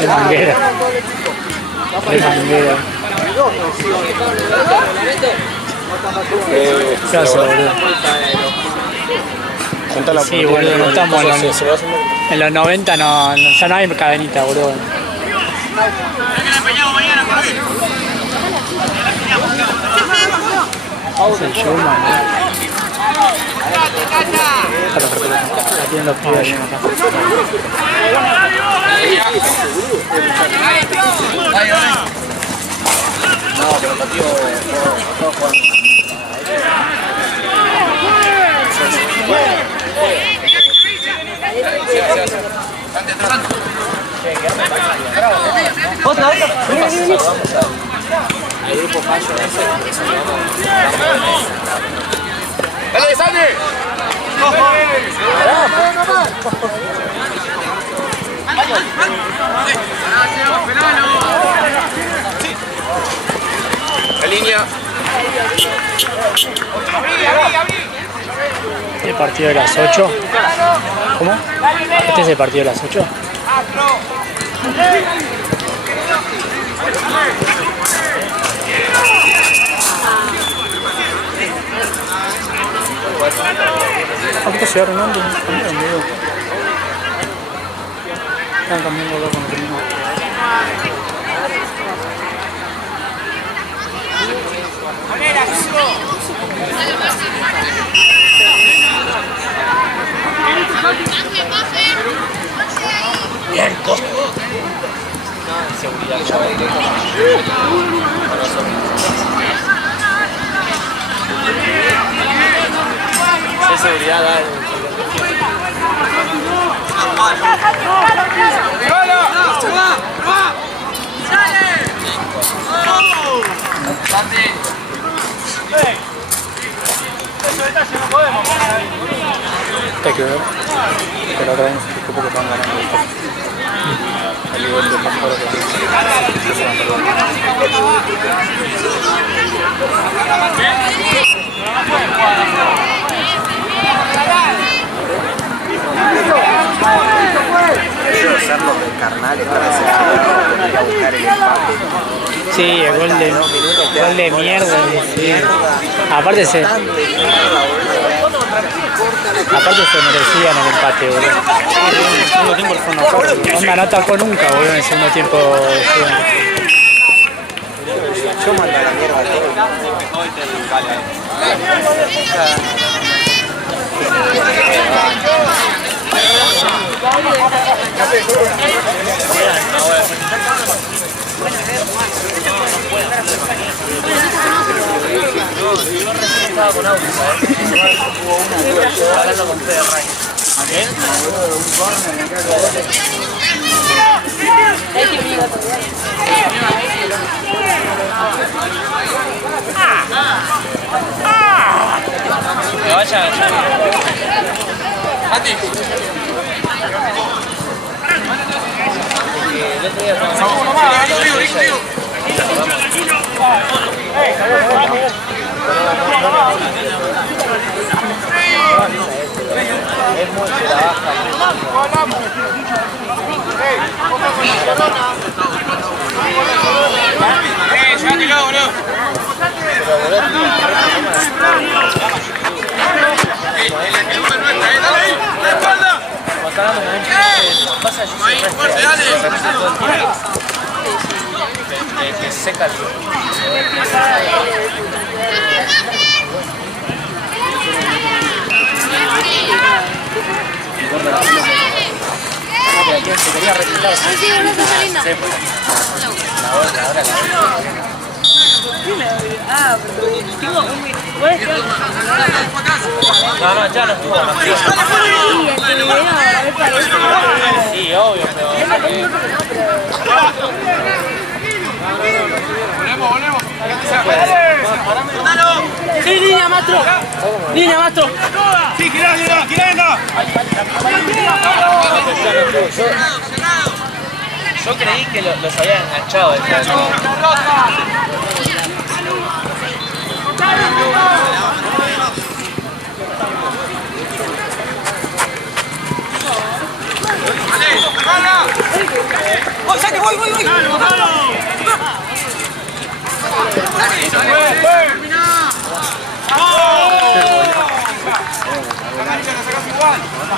De manguera. De manguera. ¿Qué hace, boludo? Sí, boludo, no estamos en los 90, no, ya no hay cadenita, boludo. Es el showman, la tienen los pibes acá. No, pero el partido no jugando. ¿Otra vez? El grupo Fallo ese. ¡Dale, Sandy! La línea. ¿El partido de las 8? ¿Cómo? ¿Este es el partido de las 8? Ahorita se va arruinando, están cambiando acá con el terminal. Bien, Costa. Seguridad, ya ve directo. Sí, seguridad, dale. Hay que ver, que la otra vez se supo que estaban ganando esto. El nivel de mejor Quiero ser los del carnal esta vez y a buscar el empate. Sí, el gol de mierda. Sí. Aparte se merecían el empate, boludo. En el segundo tiempo fue una cosa. Onda no atacó nunca, boludo, en el segundo tiempo. Yo mando a la mierda todo. Estaba con audio, ¿sabes? Hubo una hablando con Fede Ray. ¿A quién? Que vaya allá. Andy. El otro día es muy que la baja. Llévatelo, boludo. ¡La espalda! Ahí, fuerte, dale. Que seca el... Se quería retirar. Sí, una cosa linda. Ah, pero tengo un video. No, ya no estuvo. Sí, obvio, pero... Volvemos. Sí, línea, maestro. Línea, maestro. Sí, girá. Yo creí que los habían enganchado. ¡Saque, voy!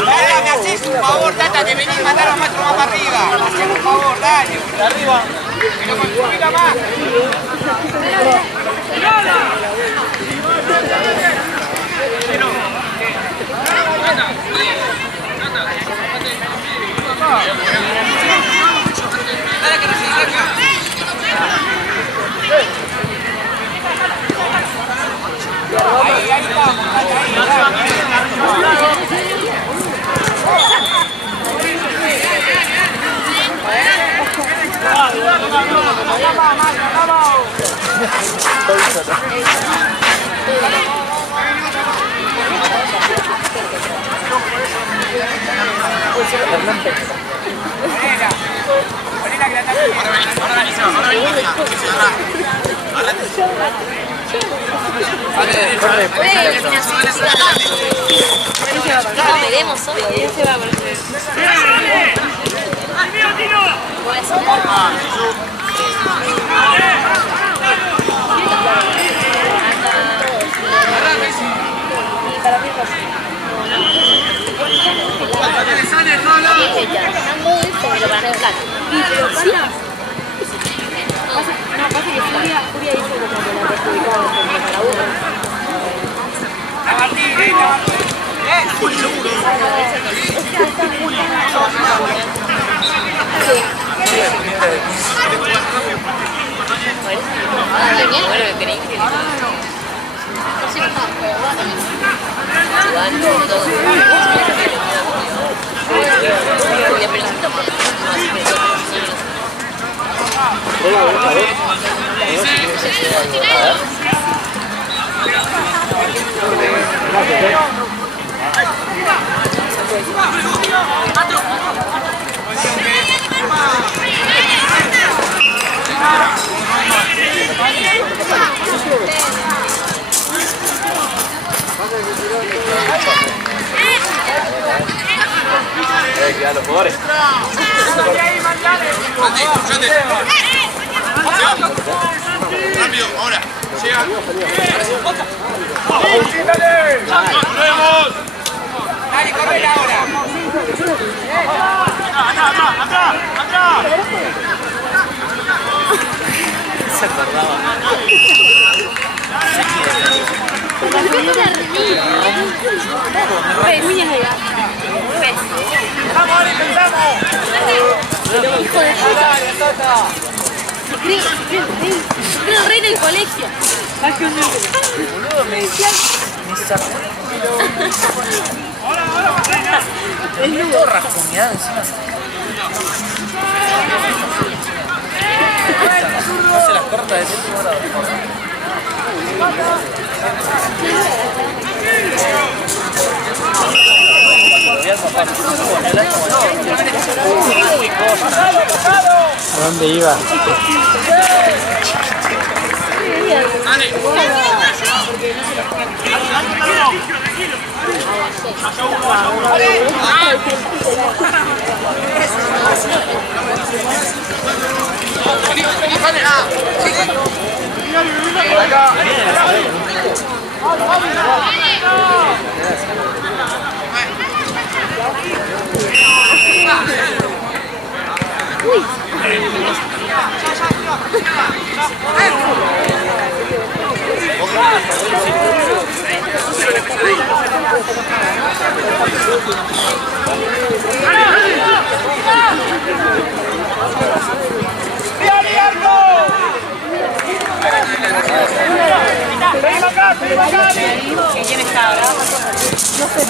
Dale, me haces un favor, Tata, te venís a mandar a Maestro más para arriba. Haceme un favor, dale. De arriba. Que no construida más. Dale, que no se saca. Ahí No, veremos hoy. ¿Quién se va a aparecer? Ya los jugadores. Rápido, ahora. Llega. Dale, corre ahora. ¡Atrás! Se acordaba. ¡Vamos, Ale, pensamos! Hijo de puta. Creo rey del colegio. Boludo, me sacó el todo rascuñado encima. No se las corta de séptimo grado. ¿A dónde iba? ¿Quién está ahora? No sé,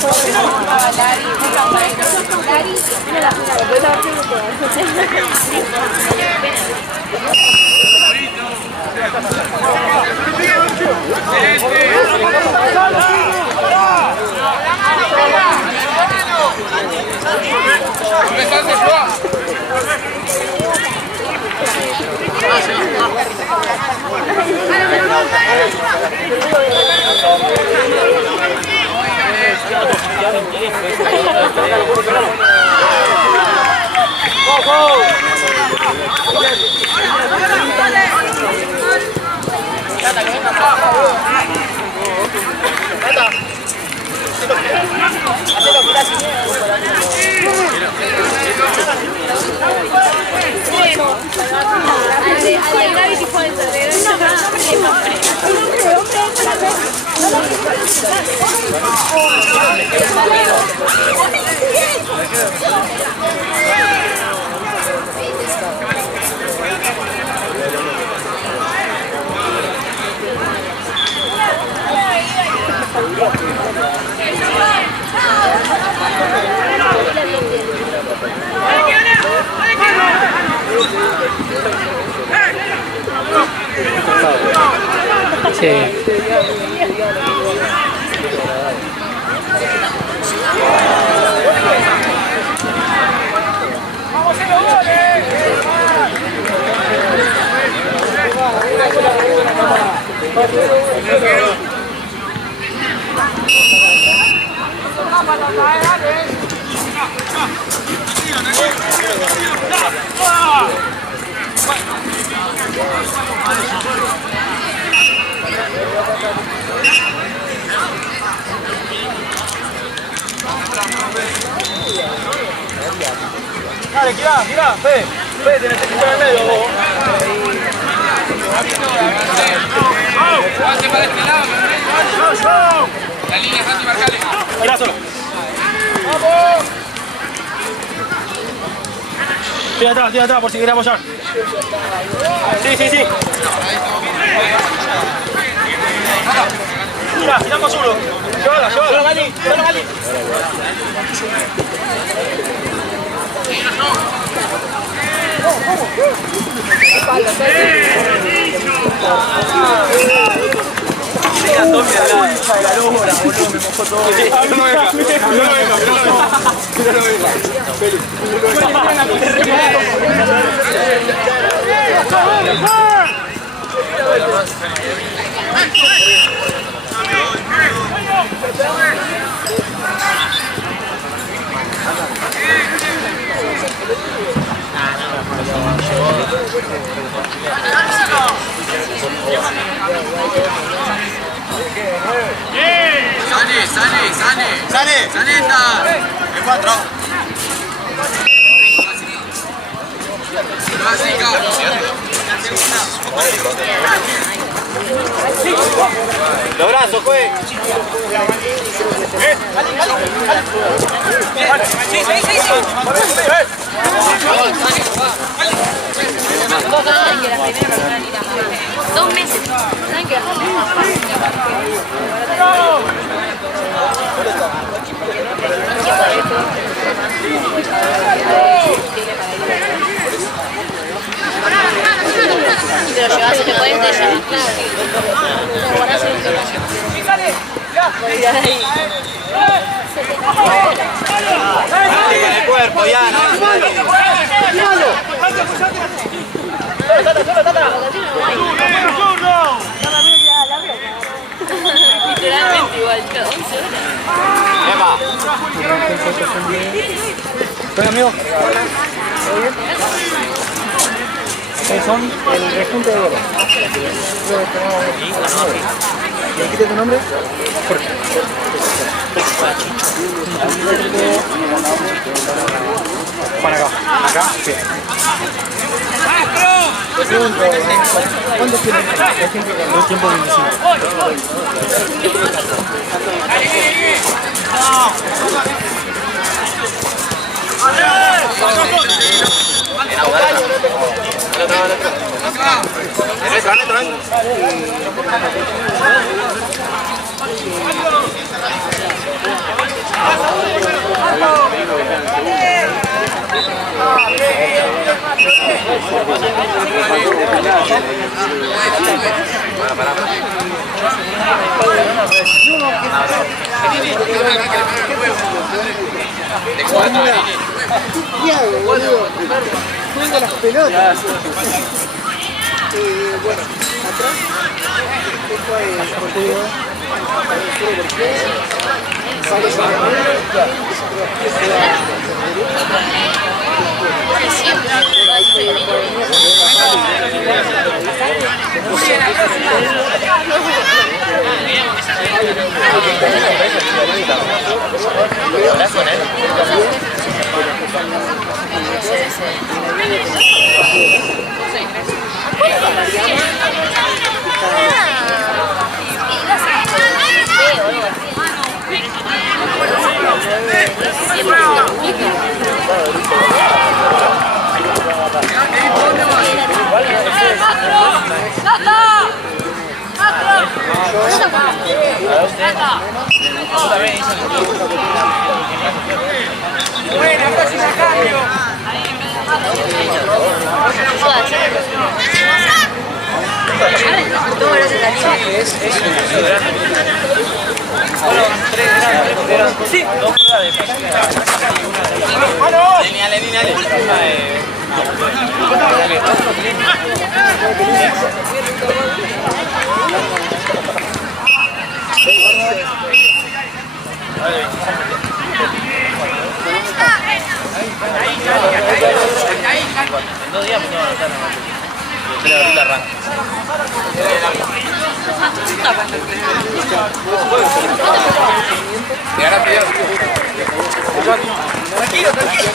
Lari. Al Gravity Falls, Sí. Dale, girá, Fede, tenés que estar en el medio vos. Avance para este lado, la línea Santi, marcale. Girá solo. ¡Vamos! Tira atrás por si querés apoyar. Sí. Girá más uno. Llévalo, Gali. Sane. Saneta. De 4. Básica. Los brazos, juez. Dos meses. ¿Saben qué? Si te lo llevas y te puedes te llevas, claro. Lo guardás en un Dale con el cuerpo, ya, no. literalmente igual, 11 horas. Bueno, amigo. Son el rejunte de oro. ¿Y aquí tu nombre? Jorge. Para acá. Acá. Sí. ¿Cuánto tiene? 2 tiempos 25. Venga las pelotas. Bueno, atrás. Esto es portero. Sale Buena, próxima cambio. Sí. En 2 días me tengo que anotar la matrícula. El 3 de abril arranca. Tranquilo, tranquilo.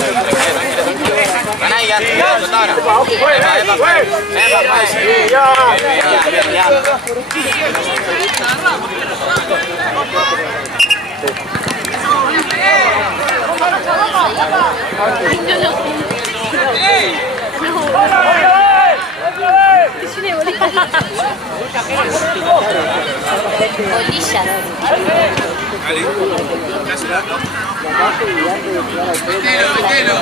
Ganá y gana. Ahora. Bolillas. Metelo.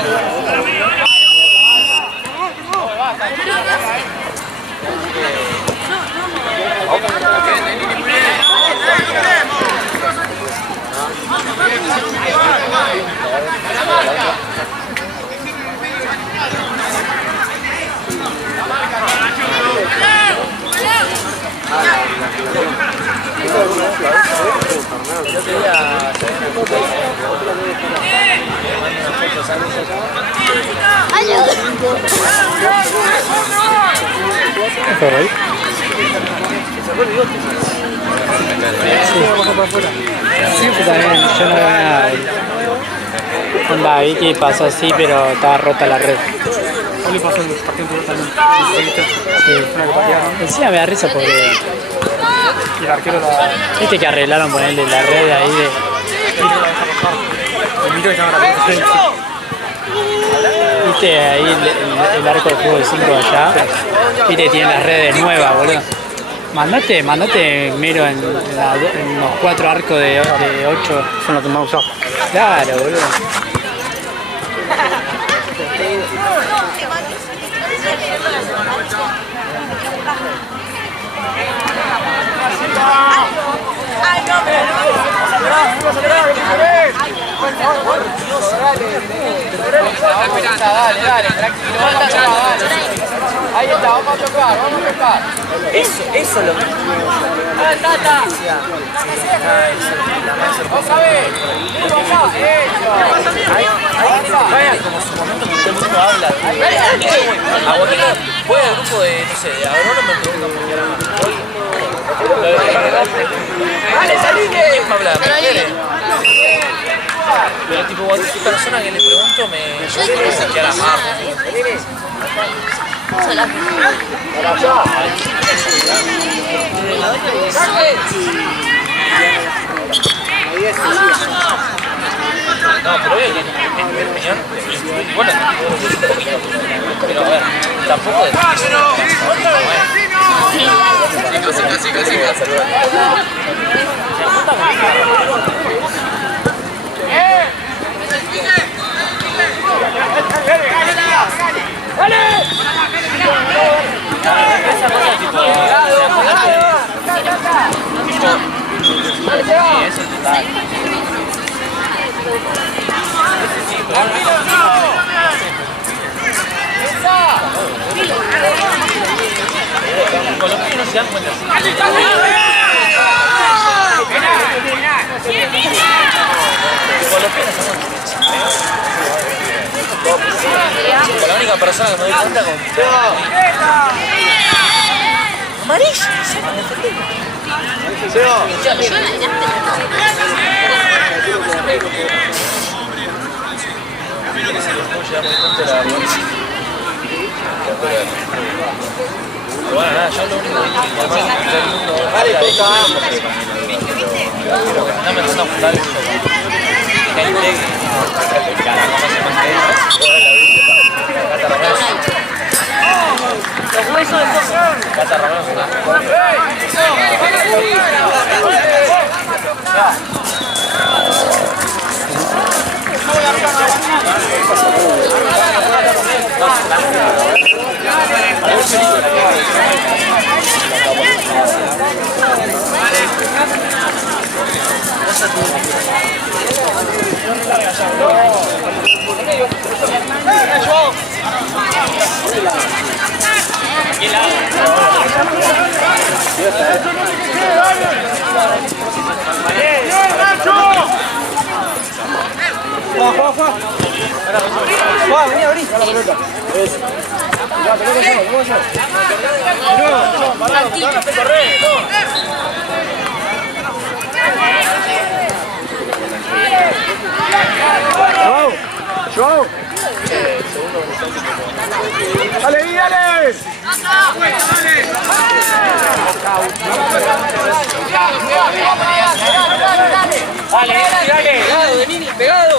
Sí, pues también yo no veo nada. Onda, Vicky pasó así, pero estaba rota la red. Hoy le pasó el partido también. Sí. Encima me da risa porque Y el arquero la. viste que arreglaron ponerle la red ahí de. El mito que llama la pelota. Viste ahí el arco de fútbol 5 allá. Viste, tiene las redes nuevas, boludo. Mandate mero en los 4 arcos de 8. Son los que más usamos. Claro, boludo. Dale, tranquilo. Ahí está, vamos a tocar. Eso es lo que. Tata. Vamos a ver. Vaya como su momento que todo el mundo habla. Voy al grupo de, no sé, de agrónomos, me preguntan por qué ahora hoy. Dale, salite. ¿Quién habla? ¿Me quiere? Pero tipo, cualquier persona que le pregunto me dice que era más. No, pero veo que en mi opinión, bueno, un poquito, pero a ver, tampoco de... Con los que no se dan cuenta. Con la única persona que me doy cuenta con... Amarillo, bueno, nada, yo lo único que vale, toca. Está empezando a juntar esto. Gente que cada uno se mantiene. Los huesos de cosa. Cata Ramón. Juan, vení, vení. Joao. Dale, dale. Dale, dale. Pegado, de Nini, pegado.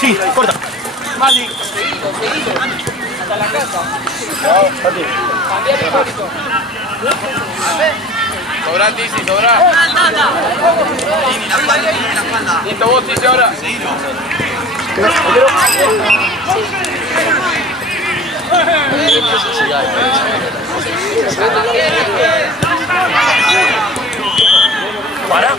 Sí, corta. Mali. Seguido. Hasta la casa. Cambiate un poquito. Sobra, Tizi, sobra. Listo, vos, Tizi, ahora. Para.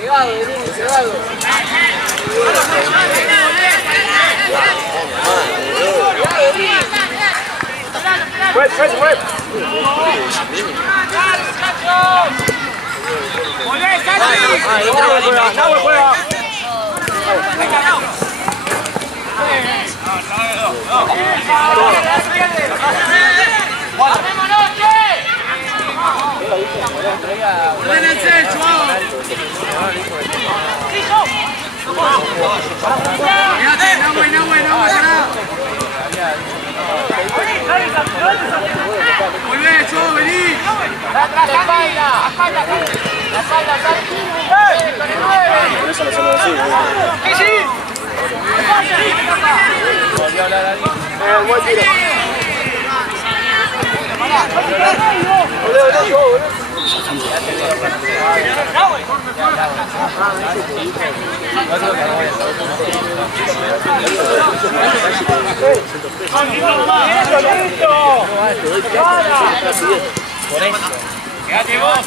Pegado, de Nini, pegado. Fue. Nahuel juega. Volvé, yo, vení. La espalda. La espalda, con el 9. Eso no se lo decimos. ¡Sí, sí! Volvió a hablar a alguien. Buen tiro. Por eso. Quédate vos,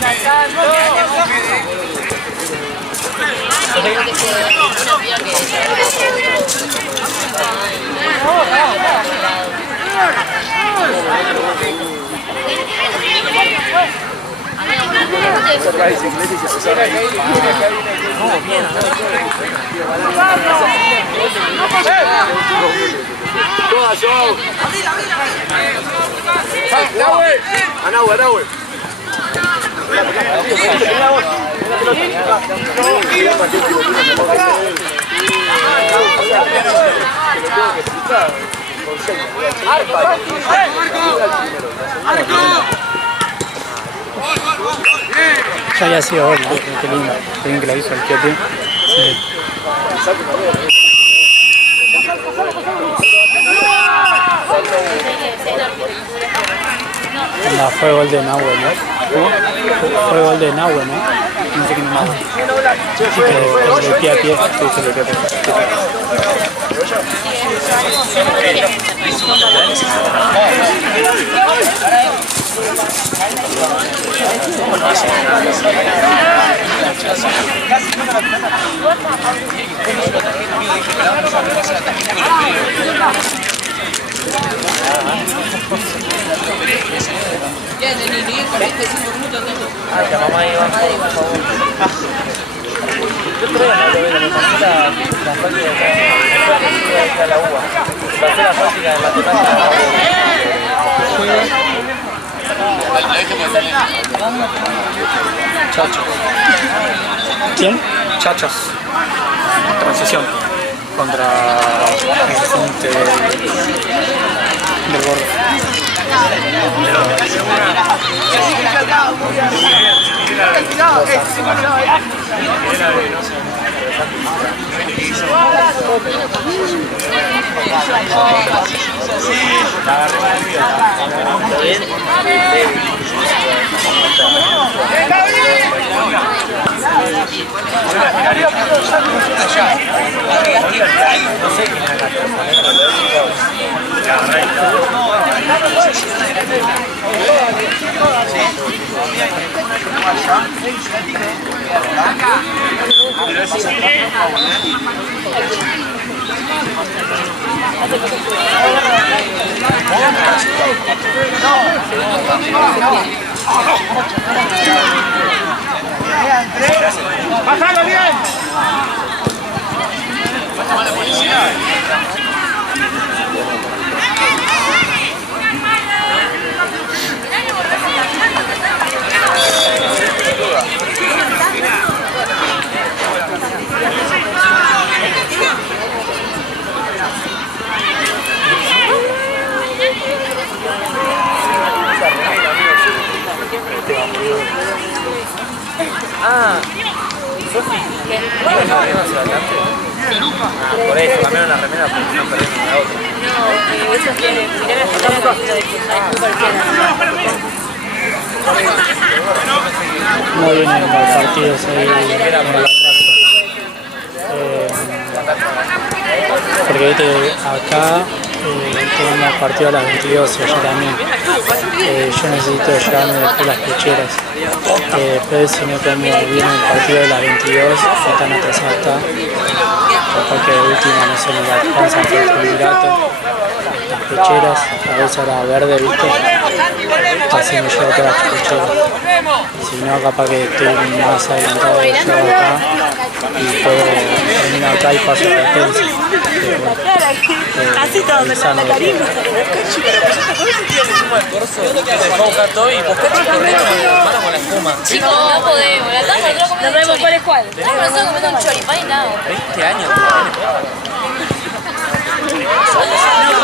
La bicicleta y se empezó a reír. Toda, Joao. Nahuel. A Nahuel. Ya había sido gol, ¿no? Qué lindo. Qué bien que lo hizo el Chieti. Sí. Anda, fue gol de Nahue, ¿no? Fue gol de Nahue, ¿no? No sé quién más. Sí, que de pie a pie. Sí, sí, de pie a pie. La mamá iba, por favor. Yo todavía no lo veo, me pasé la práctica de la UBA. Me pasé la práctica de matemática. Chachos. ¿Quién? Chachos. Transición. Contra el gente del Borro. ¡Pasalo bien! ¡Pásame la policía! Ah, Sofi, ¿ibas a venir hacia adelante? Ah, por eso, cambiaron la remera porque no perdieron la otra. No, eso quiere. Mirá la fila de No vienen los partidos ahí en el atraso. Porque viste, acá tenemos partido a las 22 y allá también. Yo necesito llevarme después las pecheras. Después si no como viene el partido de las 22, están atrasadas acá. Capaz que de última no se me alcanza por el candidato. Las pecheras, a veces ahora verde, viste. Así me llevo todas las pecheras. Si no, capaz que estoy más adelantado de yo acá y puedo venir acá y paso competencia. Así todo, me manda cariño. Que se fue a buscar todo y buscó el correcto con la mano con la espuma. Chicos, no podemos. La taza nosotros comemos un choripán. No, nosotros comemos un choripán y nada. 20 años. No,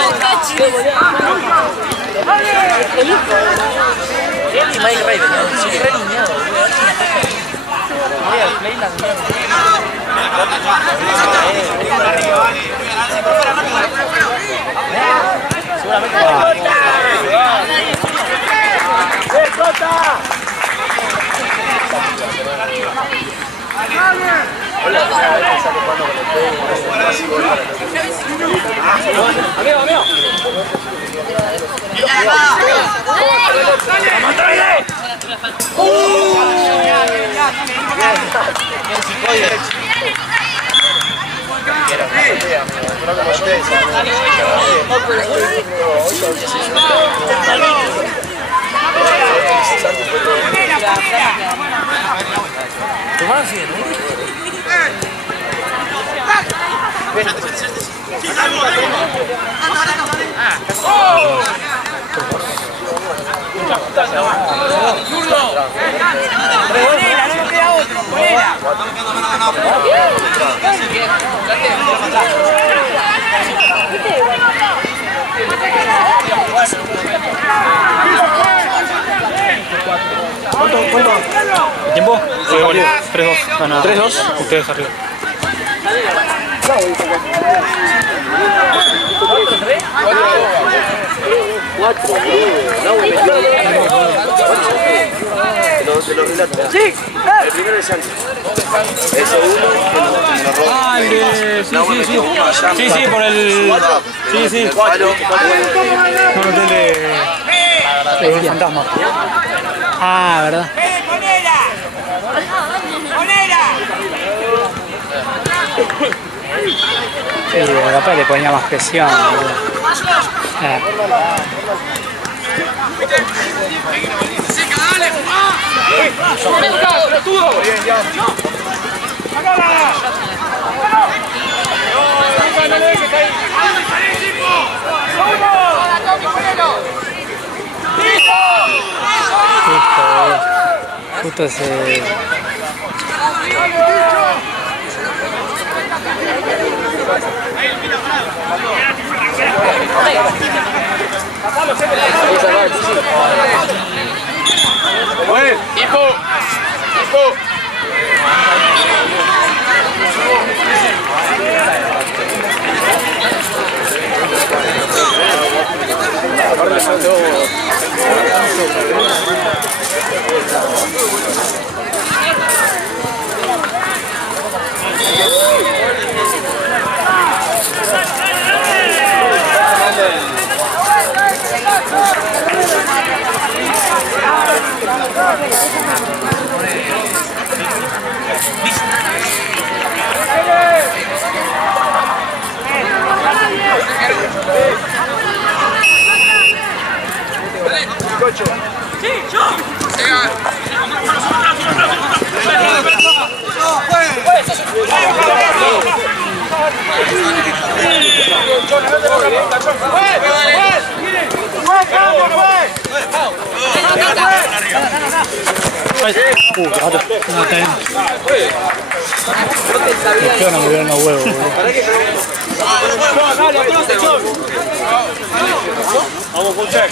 el cachi. Él y Mike Raven, ¿no? Soy re niñado, boludo. Voy al Playland, ¡Amigo, amigo! ¿Tu mano sigue, no? ¡Ponela, no queda otro! ¡Ponela! ¿El tiempo? 3-2. Gana. 3-2. Ustedes arriba. Sí, el primero de Sánchez. El segundo que lo roba. Ah, sí, por el... Sí. El palo. No, el fantasma. Ah, ¿verdad? Sí, capaz le ponía más presión. Justo ese... ¡Hijo! No me vieron los huevos, Vamos, full check.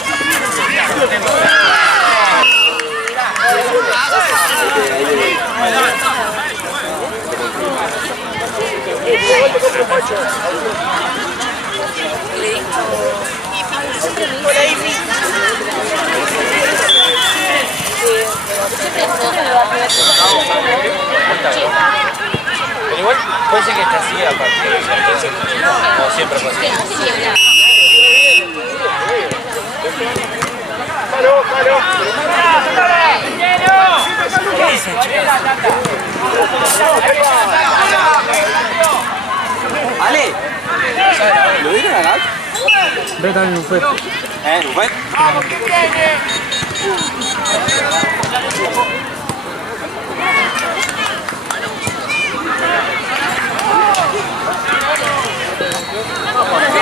Pero igual puede ser que esté así a partir de o siempre fue así. Ale, ¿lo vieron acá? Ve también un fue. ¿Rubén?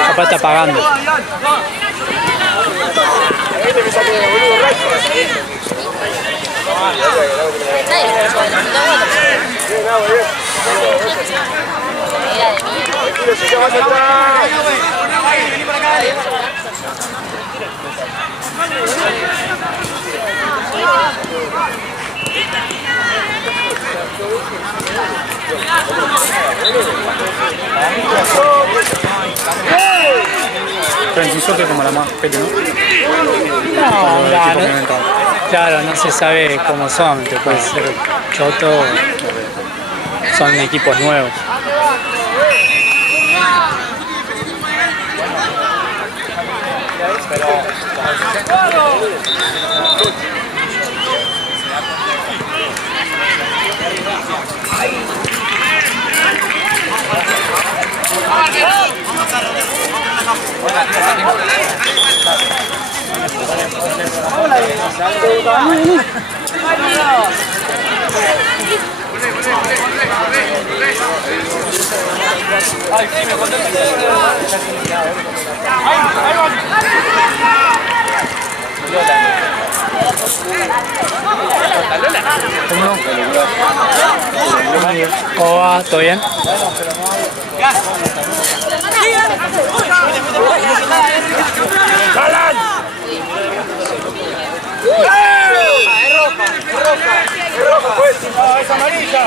Capaz está pagando. Preciso que como la más pete, ¿no? Claro, no se sabe cómo son, te puede ser choto, son equipos nuevos. ¿Cómo no? ¿Cómo va? ¿Todo bien? ¡Jalan! ¡Es roja, pues! ¡No, es amarilla!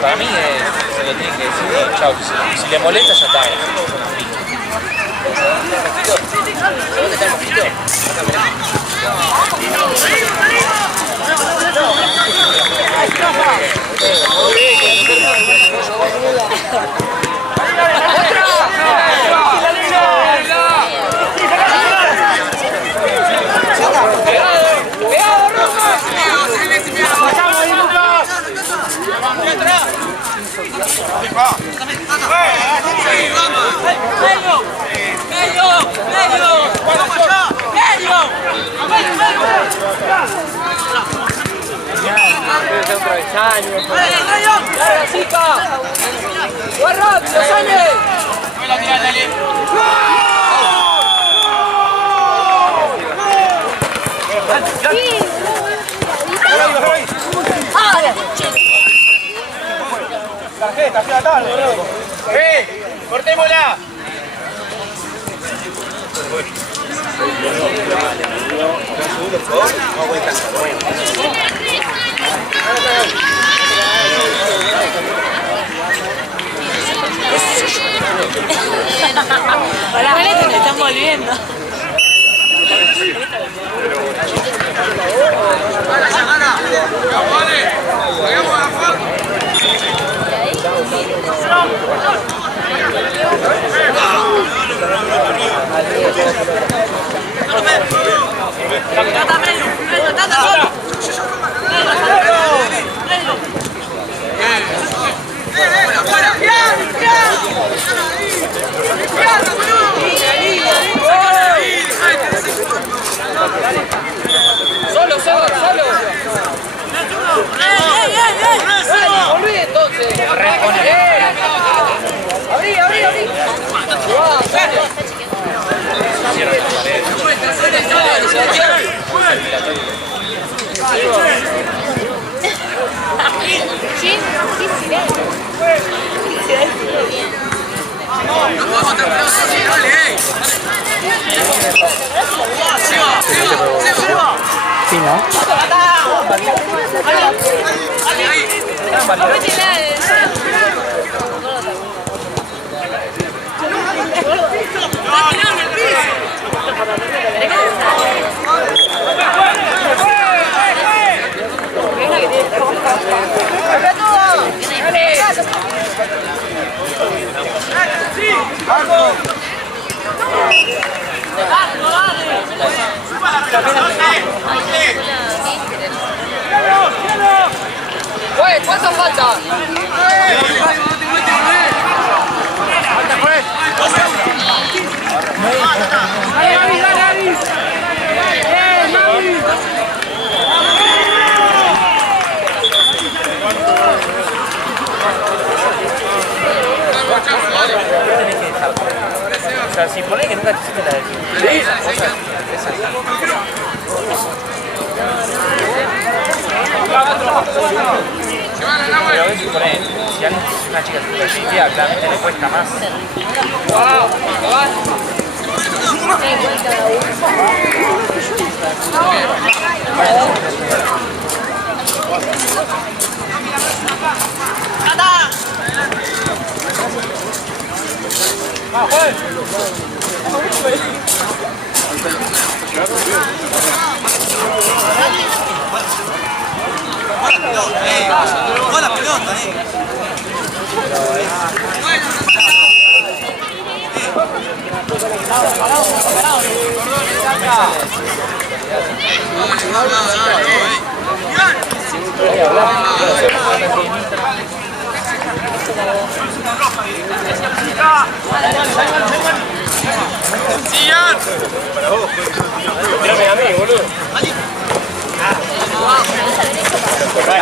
Para mí se lo tiene que decir, chao, si le molesta ya está. Tarjeta, ya está, boludo. ¡Cortémosla! Para que me están volviendo. Solo, solo, solo. Volví entonces. Abrí, abrí, abrí. No podemos terminar así, dale, Sí, ¿no? Oye, ¿cuánto falta? O sea, si ponés que nunca te hiciste la de esa cosa, pero a veces ponés, si alguien es una chica super definitiva, claramente le cuesta más. Buena pelota,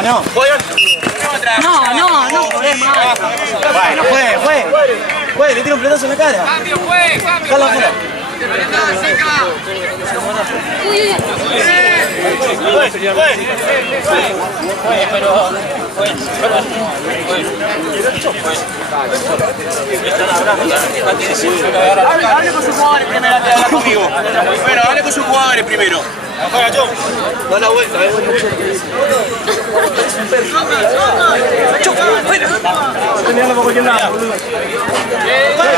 No podemos. Bueno, juegue, le tiro un pelotazo en la cara. Cambio, juez, cambio. Jala afuera. Hable con sus jugadores primero antes de hablar conmigo. Bueno, hable con sus jugadores primero. Da la vuelta, Terminando por cualquier lado, boludo.